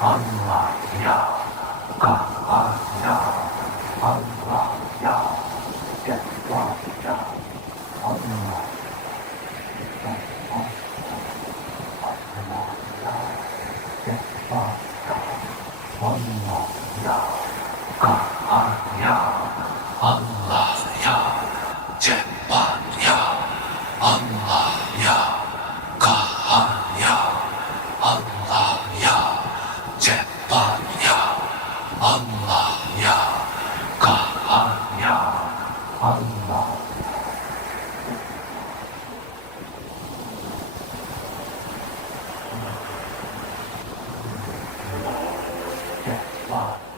Allah ya, kahhar ya, Allah ya, cevap ya, Allah, Allah ya, cevap ya, Allah ya, kahhar ya, Allah ya, cevap ya, Allah ya, kahhar ya, Allah ya, cevap ya, Allah ya, kahhar ya, Allah. Cevap